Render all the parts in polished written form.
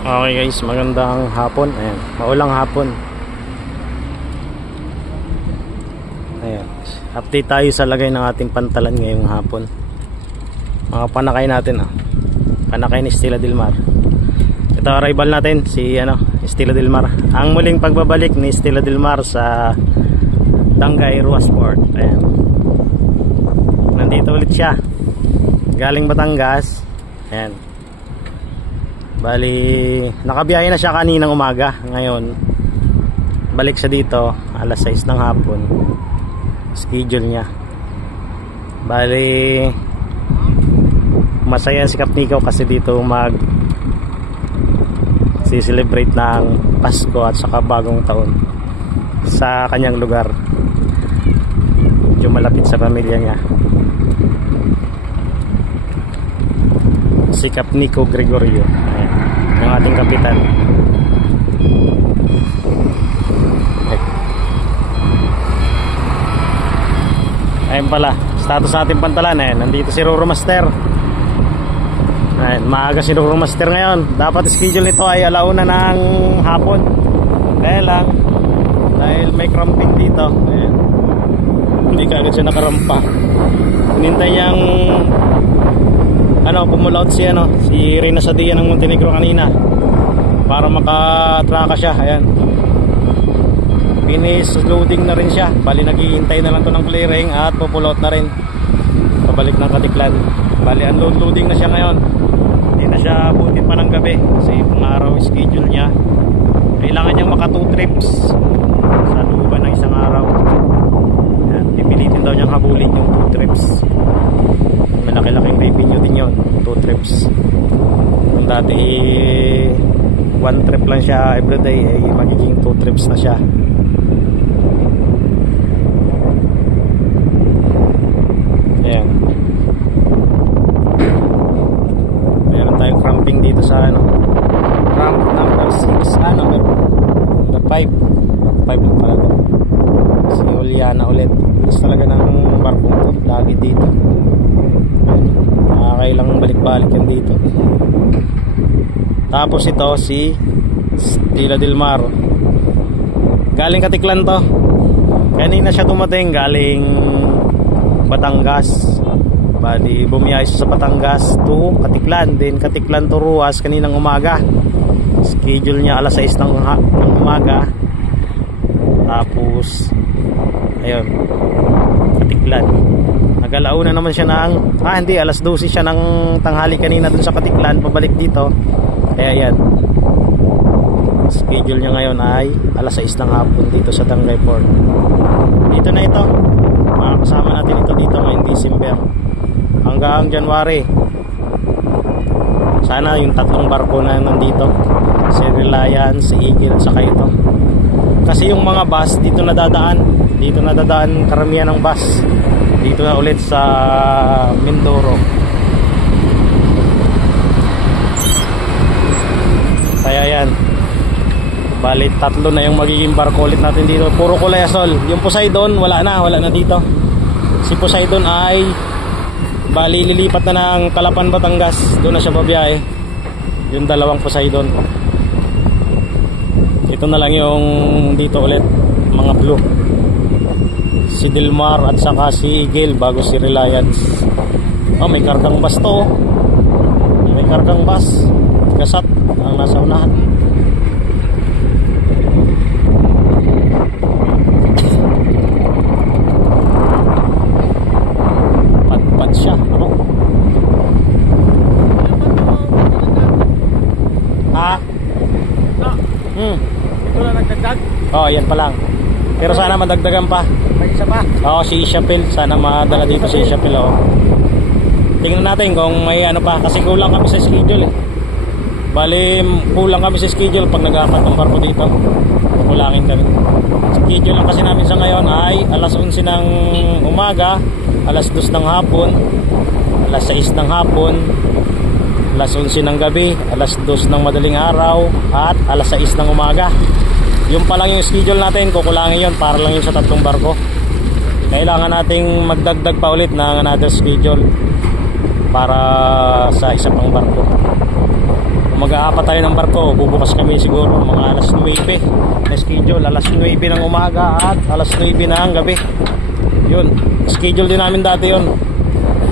Okay guys, magandang hapon. Ayan, maulang hapon. Ayan, update tayo sa lagay ng ating pantalan ngayong hapon. Mga panakay natin, panakay ni Stella Del Mar. Ito arrival natin, si Stella Del Mar. Ang muling pagbabalik ni Stella Del Mar sa Dangay Ruas Port. Ayan, nandito ulit siya, galing Batangas. Ayan, bali nakabiyahe na siya kaninang umaga. Ngayon balik siya dito alas 6 ng hapon, schedule niya. Bali masaya si Kapnikaw kasi dito celebrate ng Pasko at saka bagong taon sa kanyang lugar. Medyo malapit sa pamilya niya, si Kapnikaw Gregorio. Ayan, yung ating kapitan. Ayan pala, status sa ating pantalan. Ayan, nandito si Roro Master. Ayan, maaga si Roro Master ngayon. Dapat schedule nito ay alauna ng hapon. Kaya lang, dahil may cramping dito, ayan, hindi ka agad siya nakarampa. Hinintay niyang pumulaut si Reyna Sadia ng Montenegro kanina para makatraka siya. Ayan, finish loading na rin siya. Bali naghihintay na lang to ng clearing at pupulaut na rin pabalik ng Katiklan. Bali unload loading na siya ngayon. Hindi na siya butin pa ng gabi kasi pang araw schedule niya. Kailangan niyang maka 2 trips sa looban ng isang araw. Ayan, pipilitin daw niyang habulin yung 2 trips. Malaki-laking revenue din yun, 2 trips. Kung dati 1 trip lang siya everyday, ay magiging 2 trips na siya. Ayan, meron tayong cramping dito sa cramp number 6, number 5 lang pala ito. Si Juliana ulit. Gusto talaga ng barkong to, lagi dito. Kailang balik-balik yan dito. Tapos ito si Stella Del Mar, galing Katiklan to. Kanina siya dumating galing Batangas. Bali bumiyahe siya sa Batangas to Katiklan, then Katiklan to Ruas kaninang umaga. Schedule niya alas 6 ng umaga. Tapos ayun, Katiklan. Nagalauna naman siya ng alas 12 siya ng tanghali kanina dun sa Katiklan pabalik dito. Kaya yan, schedule niya ngayon ay alas 6 ng hapon dito sa Dangay Port. Dito na ito, makakasama natin ito dito ngayong December hanggang January. Sana yung 3 barko na nandito, si Reliance, si Eagle at saka ito. Kasi yung mga bus dito nadadaan karamihan ng bus dito na ulit sa Mindoro. Kaya yan, bali 3 na yung magiging barko ulit natin dito. Puro kulay asol. Yung Poseidon wala na dito. Si Poseidon ay bali lilipat na ng Calapan, Batangas. Doon na siya babiyahe, yung 2 Poseidon. Ito na lang yung dito ulit, mga blue, si Del Mar at saka si Eagle bago si Reliance. May kargang bus to. May kargang bus, Gasat ang nasa unahan. Pat siya, ito lang nagdagdag? Yan pa lang. Pero sana madagdagan pa. May isa pa? Si Isapil. Sana madala dito si Isapil. Tingnan natin kung may pa. Kasi kulang kami sa schedule. Bali, kulang kami sa schedule pag nag-apat ng barko dito. Kulangin kami. Schedule lang kasi namin sa ngayon ay alas 11 ng umaga, alas 2 ng hapon, alas 6 ng hapon, alas 11 ng gabi, alas 2 ng madaling araw, at alas 6 ng umaga. Yung pa lang yung schedule natin, kukulangin yun para lang yun sa 3 barko. Kailangan nating magdagdag pa ulit ng another schedule para sa isa pang barko. mag-aapat tayo ng barko. Bubukas kami siguro mga alas 9 na schedule, alas 9 ng umaga at alas 9 ng gabi. Yun, schedule din namin dati yun,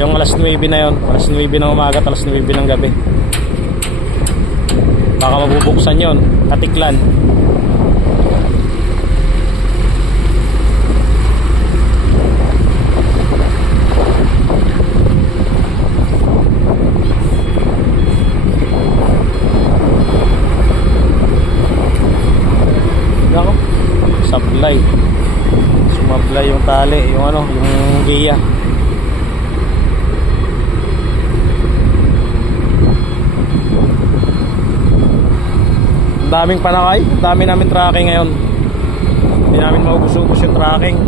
yung alas 9 na yun, alas 9 ng umaga at alas 9 ng gabi. Baka mabubuksan yun, Katiklan. Sablay, sumablay yung tali, yung ano, yung giya. Ang daming panakay, ang dami namin tracking ngayon. Hindi namin maubos-ubos yung tracking.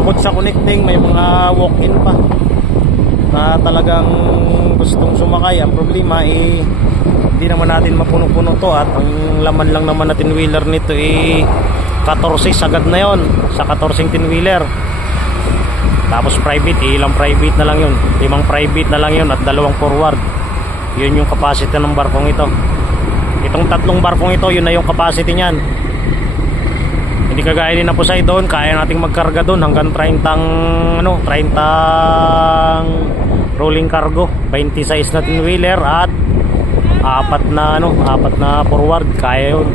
Bukod sa connecting, may mga walk-in pa na talagang gustong sumakay. Ang problema hindi naman natin mapuno-puno to, at ang laman lang naman na tin-wheeler nito 14 sagad na yon sa 14 tin-wheeler. Tapos private, ilang private na lang yun, 5 private na lang yun at 2 forward. Yun yung capacity ng barkong ito. Itong 3 barkong ito, yun na yung capacity niyan. Hindi kagaya din na Poseidon, kaya nating magkarga doon hanggang 30 rolling cargo, 26 na tin-wheeler at 4 na forward, kaya yun.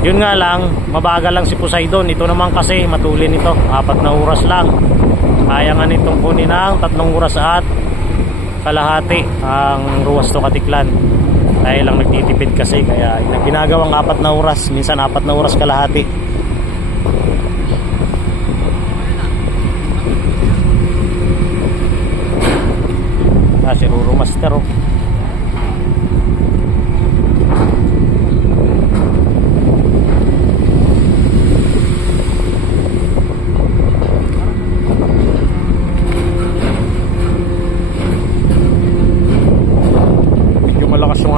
Yun nga lang, mabagal lang si Poseidon. Ito naman kasi matulin ito, 4 na oras lang. Kaya nga nitong kunin ng 3 oras at kalahati ang Ruwas to Katiklan. Kaya lang nagtitipid kasi, kaya ginagawang 4 na oras, minsan 4 na oras kalahati. Si Ruro Master, oh.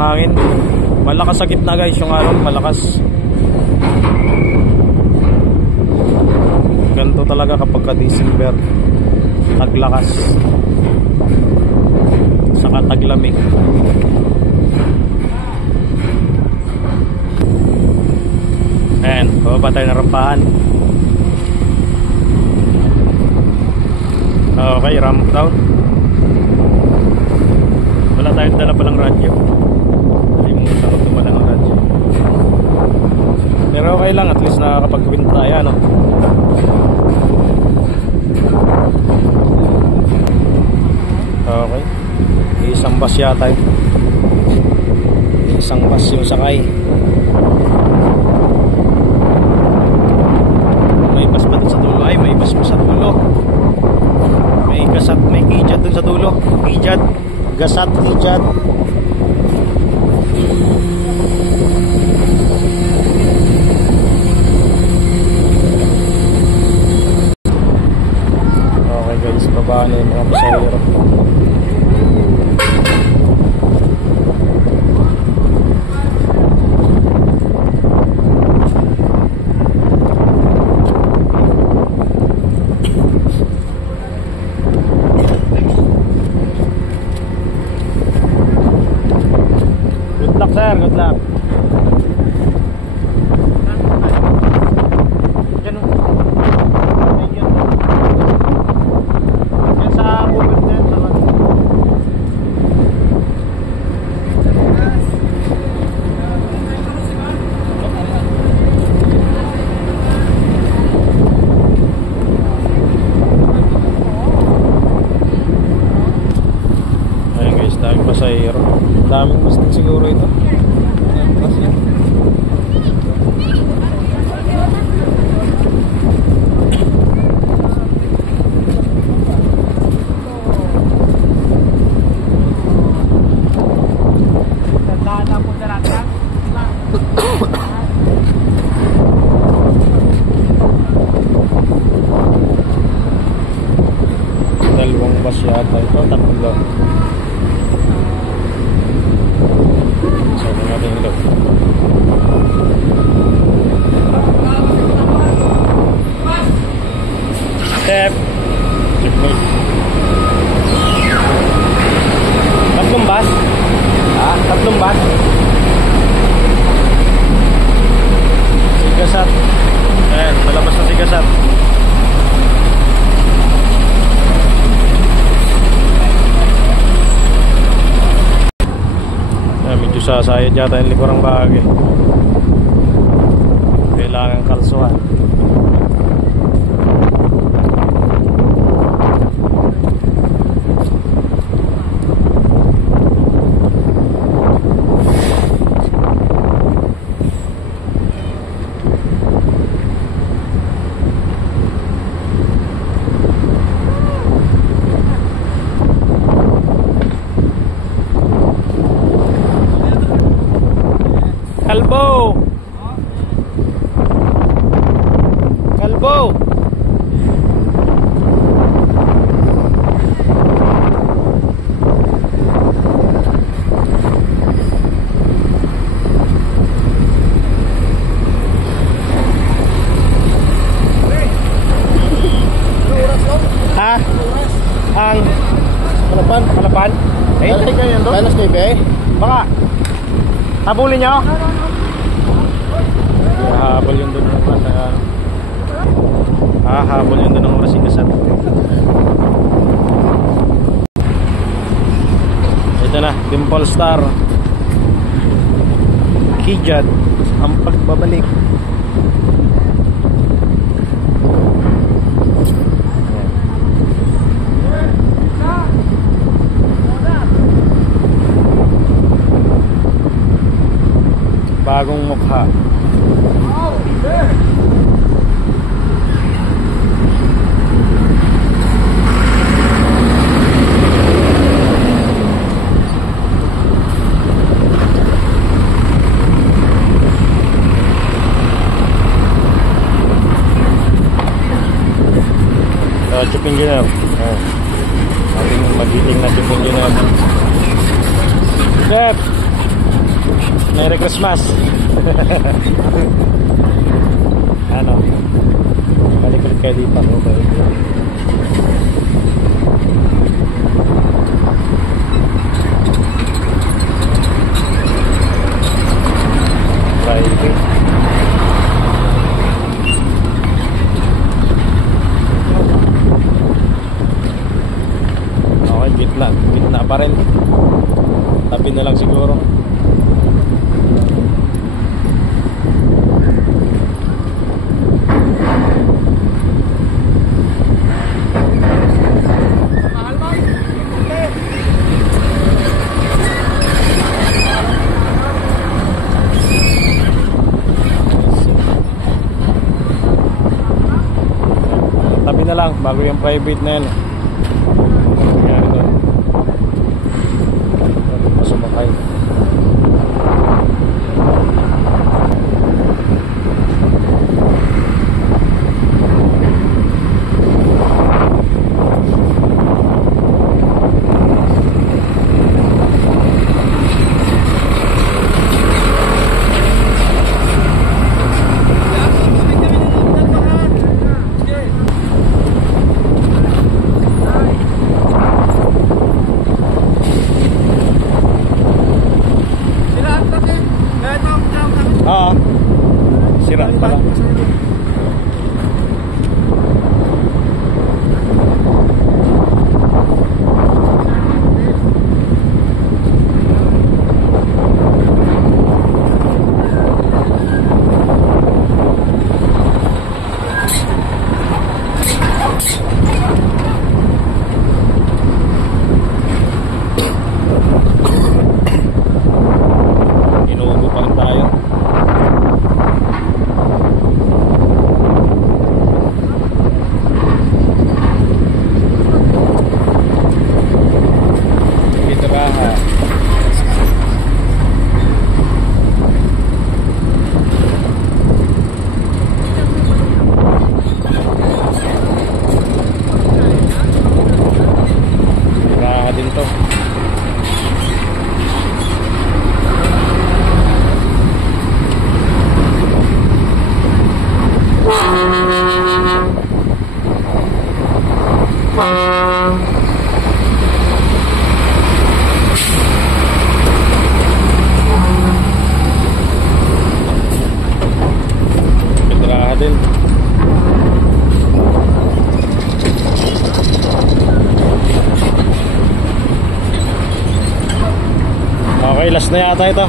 Hangin, malakas sa gitna guys, yung alon malakas. Ganito talaga kapag ka December, taglakas saka taglamig. Ayan, bababa tayo na rampahan. Okay, ramp down. Wala tayong dala palang radyo. Takot naman ang radyo. Pero okay lang, at least nakakapag-wind tayo, no? Okay, isang bus yata yun. Isang bus yung sakay. May bus pa dun sa dulo. Ay, may bus pa sa dulo. May gasat, may kijad dun sa dulo. Kijad, gasat, kijad. Okay guys, baba na yung mga pasahero. Good luck sir, good luck. Pasahero. Daming mastig siguro ito. Ayan, kasi dalawang bus yata ito, 3. So Medyo sasayad yata yung likurang bahagi. Kailangan kalsuhan. Kalbo! Kalbo! Ha? Ang Palapan? Eh, Alas 9? Baka habulin nyo? Habol yun doon naman. Habol yun doon ng oras ikasat. Ito na, Dimple Star Kijat ang pagbabalik. Bagong mukha. Chief engineer. Ating magiting na chief engineer. Chef! Merry Christmas! Ano? Balik-balik kayo dito. Private. Okay, gitna pa rin. Tabi na lang siguro. Tabi na lang bago yung private na yan. Sumakay. Okay, last na yata ito.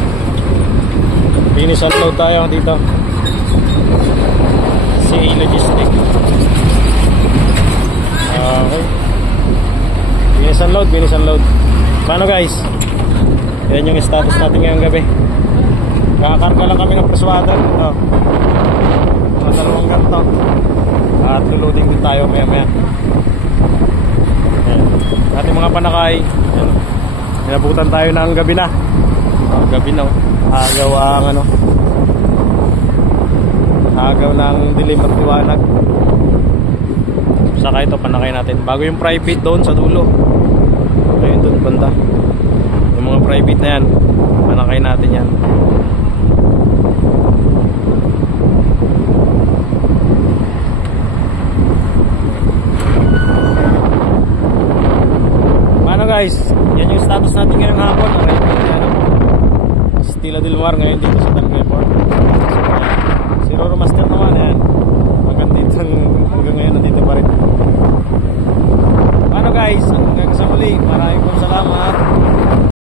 Finish unload tayo dito. CA Logistic. Okay. Finish unload. Paano guys? Yan yung status natin ngayong gabi. Kakakarga lang kami ng fresh water. Ito. Mga dalawang ganito. At loading din tayo maya maya. Yan. Ating mga panakay. Yan. Inabutan tayo ng gabi na. Gabi na. Agaw ang ano. Agaw ng dilim at liwanag. Saka ito panakay natin. Bago yung private doon sa dulo. Ayun doon banda. Yung mga private na yan. Panakay natin yan. Paano guys? Yan yung status natin ngayong hapon. Stila del Mar ngayon dito sa Tanque Port.